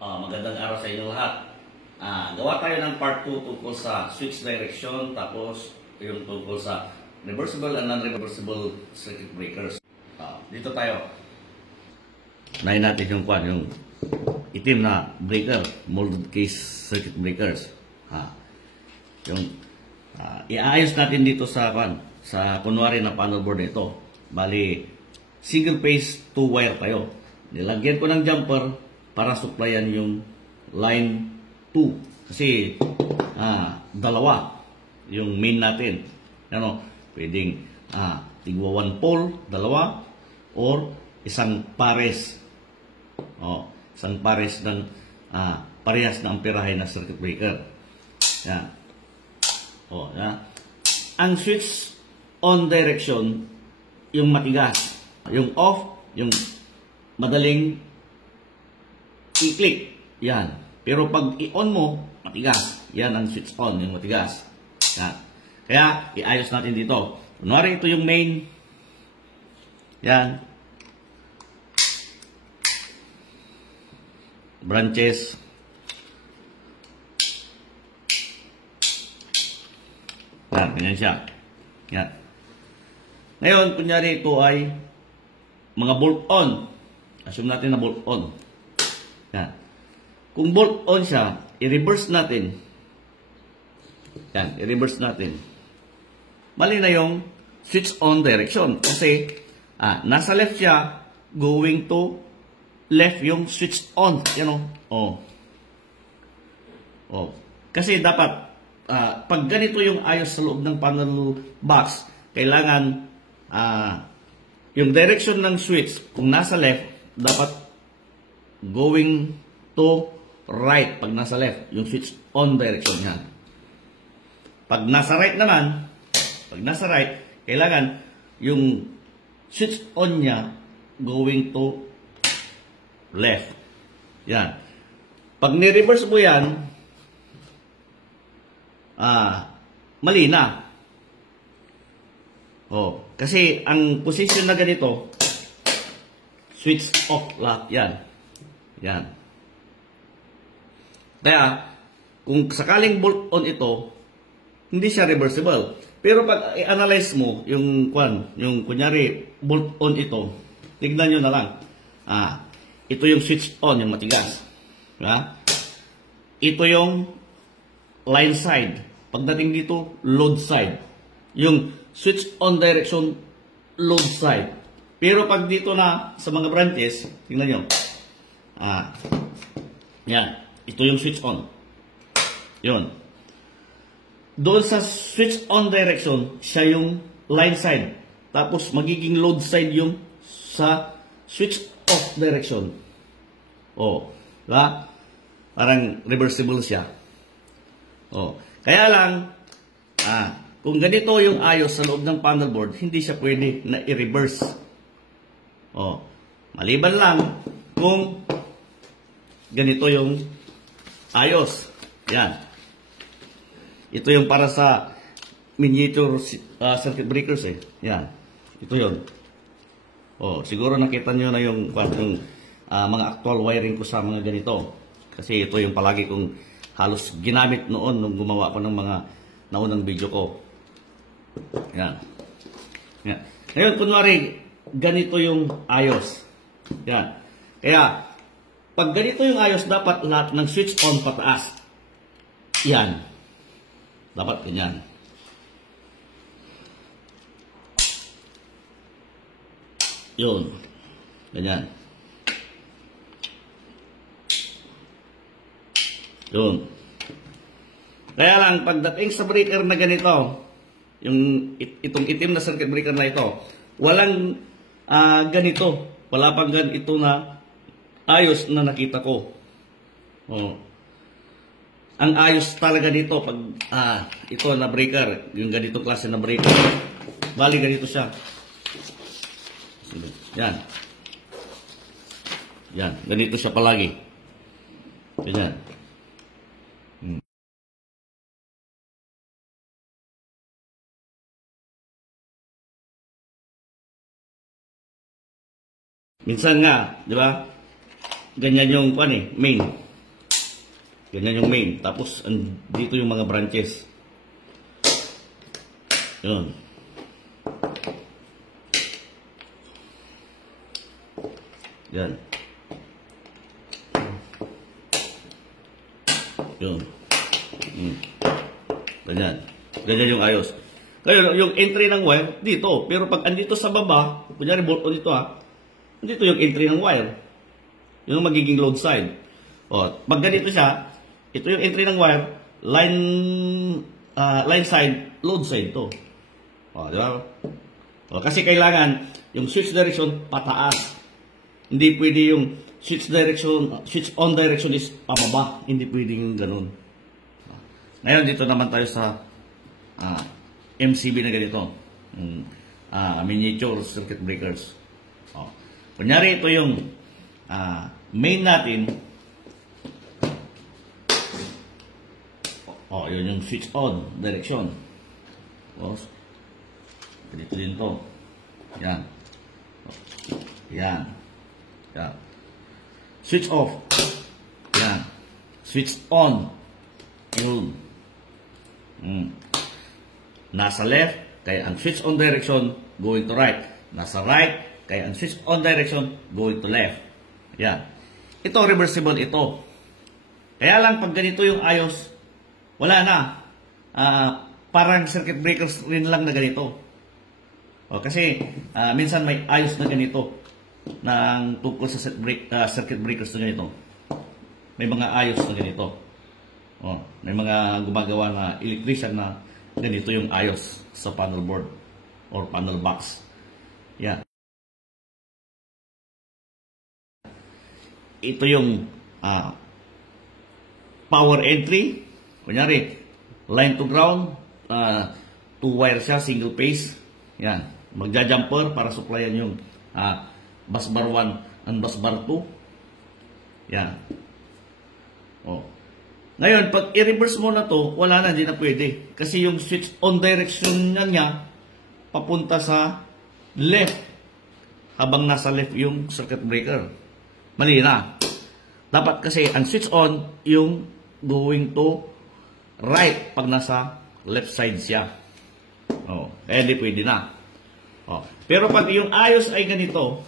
Magandang araw sa inyong lahat. Gawa tayo ng part 2 tungkol sa switch direction, tapos yung tungkol sa reversible and non-reversible circuit breakers. Dito tayo. Unahin natin yung itim na breaker, molded case circuit breakers. Iaayos natin dito sa kunwari na panel board nito. Bali, single phase 2 wire tayo. Nilagyan ko ng jumper para supplyan yung line 2. Kasi dalawa yung main natin. Pwedeng tigwa 1 pole, dalawa, or isang pares. Isang pares ng parehas na amperahe na circuit breaker. Yan. Ang switch on direction, yung matigas. Yung off, yung madaling i-click. Yan. Pero pag i-on mo, matigas. Yan ang switch on, yung matigas. Yan. Kaya, iayos natin dito. Kunwari, ito yung main. Yan. Branches. Yan, ganyan siya. Yan. Ngayon, kunyari ito ay mga bolt-on. Assume natin na bolt-on. Yan. Kung bolt-on siya, i-reverse natin. Yan, i-reverse natin. Mali na yung switch on direction. Kasi, nasa left siya, going to left yung switch on. Yan o. Kasi dapat, pag ganito yung ayos sa loob ng panel box, kailangan, yung direction ng switch, kung nasa left, dapat going to right pag nasa left, yung switch on direction niya. Pag nasa right naman, kailangan yung switch on niya going to left. Yan. Pag ni-reverse mo yan, mali na. Kasi ang position na ganito, switch off lahat yan. Yan. Kaya, kung sakaling bolt on ito, hindi siya reversible. Pero pag i-analyze mo, yung kunyari, bolt on ito, tignan nyo na lang. Ito yung switch on, yung matigas. Ito yung line side. Pagdating dito, load side. Yung switch on direction, load side. Pero pag dito na sa mga branches, tingnan nyo. Yan. Ito yung switch on. Yun. Doon sa switch on direction, siya yung line side. Tapos magiging load side yung sa switch off direction. Diba? Parang reversible siya. Kaya lang, kung ganito yung ayos sa loob ng panel board, hindi siya pwede na i-reverse. Maliban lang kung ganito yung ayos. Yan. Ito yung para sa miniature circuit breakers eh. Yan. Ito yun. Siguro nakita nyo na yung mga actual wiring ko sa mga ganito. Kasi ito yung palagi kong halos ginamit noon nung gumawa ko ng mga naunang video ko. Yan. Yan. Ngayon, kunwari, ganito yung ayos. Yan. Kaya, pag ganito yung ayos, dapat lahat ng switch on pataas. Yan. Dapat ganyan. Yun. Ganyan. Yun. Kaya lang, pagdating sa breaker na ganito, itong itim na circuit breaker na ito, walang ganito. Wala pang ganito na ayos na nakita ko. Ang ayos talaga dito pag ito na breaker, yung ganito klase na breaker. Bali ganito siya. Yan. Yan, ganito siya palagi. Ganyan. Minsan nga, di ba? Ganyan yung main. Ganyan yung main. Tapos, dito yung mga branches. Yun. Yan. Yun. Ganyan. Ganyan yung ayos. Ngayon, yung entry ng wire, dito. Pero pag andito sa baba, kunyari bolt o dito dito yung entry ng wire. Yun ang magiging load side. O, pag ganito siya, ito yung entry ng wire, line side, load side to. O, di ba? O, kasi kailangan yung switch direction pataas. Hindi pwede yung switch on direction is pababa. Hindi pwede yung ganun. Ngayon, dito naman tayo sa MCB na ganito. Miniature circuit breakers. O, kunyari ito yung main natin. O, yun yung switch on direction. Tapos, dito din to. Yan. Yan. Yan. Switch off. Yan. Switch on. Yun. Nasa left, kaya ang switch on direction going to right. Nasa right, kaya ang switch on direction going to left. Yan. Ito, reversible ito. Kaya lang, pag ganito yung ayos, wala na. Parang circuit breakers rin lang na ganito. O, kasi, minsan may ayos na ganito ng tungkol sa circuit breakers na ganito. May mga ayos na ganito. O, may mga gumagawa na electrician na ganito yung ayos sa panel board or panel box. Yan. Ito yung power entry. Kunyari, line to ground, 2 wire siya, single phase. Yan. Magja-jumper para supplyan yung bus bar 1 and bus bar 2. Yan. O. Ngayon, pag i-reverse mo na to, wala na, hindi na pwede. Kasi yung switch on direction niya, papunta sa left. Habang nasa left yung circuit breaker. Mali na. Dapat kasi ang switch on, yung going to right pag nasa left side siya. O, kaya hindi pwede na. O, pero pag yung ayos ay ganito,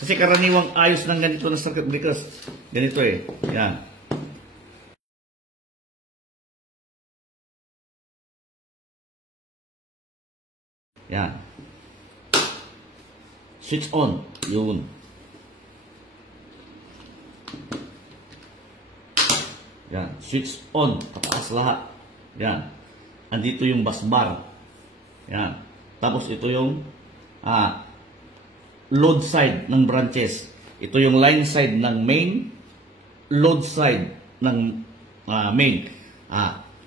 kasi karaniwang ayos ng ganito na circuit breakers. Ganito eh. Yan. Yan. Switch on. Yun. Yan. Switch on. Pataas lahat. Yan. Andito yung bus bar. Yan. Tapos ito yung load side ng branches. Ito yung line side ng main, load side ng main,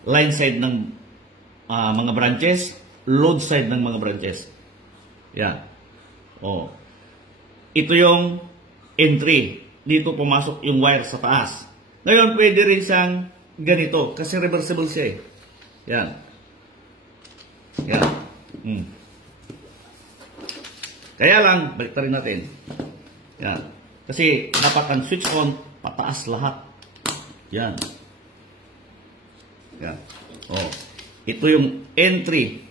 line side ng mga branches, load side ng mga branches. Yan. Oh. Ito yung entry. Dito pumasok yung wire sa taas. Ngayon, pwede rin siyang ganito kasi reversible siya eh. Yan. Yan. Kaya lang, balik rin natin. Yan. Kasi dapat ang switch on, pataas lahat. Yan. Yan. Oh. Ito yung entry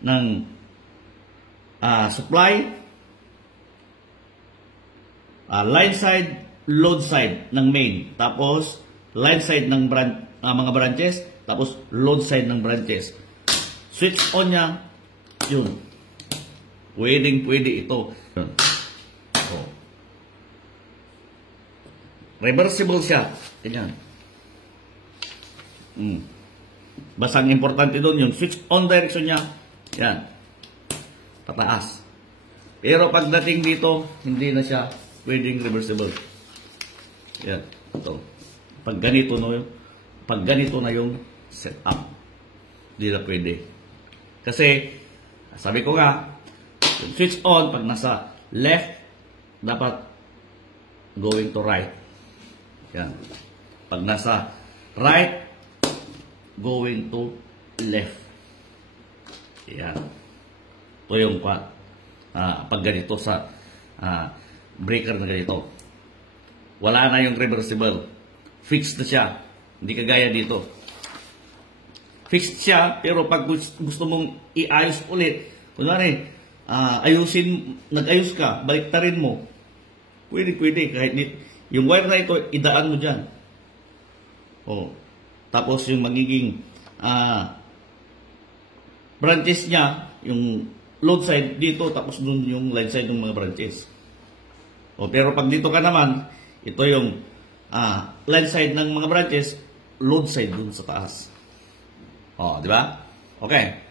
ng supply, line side, load side ng main. Tapos, line side ng mga branches. Tapos, load side ng branches. Switch on niya, yun. Pwede ito. Oh. Reversible siya. Ganyan. Basta ang importante doon yung switch on direction niya. Yan. Pataas. Pero pagdating dito, hindi na siya pwedeng reversible. Yan. Ito. Pag ganito na yung setup. Hindi na pwede. Kasi, sabi ko nga, yung switch on, pag nasa left, dapat going to right. Yan. Pag nasa right, going to left. Yan. Ito yung pag ganito sa breaker na ganito. Wala na yung reversible. Fixed na siya. Hindi kagaya dito. Fixed siya, pero pag gusto mong iayos ulit, kunwari, nag-ayos ka, baliktarin mo, pwede, kahit yung wire na ito, idaan mo dyan. Tapos yung magiging branches niya, yung load side dito, tapos dun yung line side ng mga branches. Pero pag dito ka naman, ito yung line side ng mga branches, load side dun sa taas. Di ba? Okay.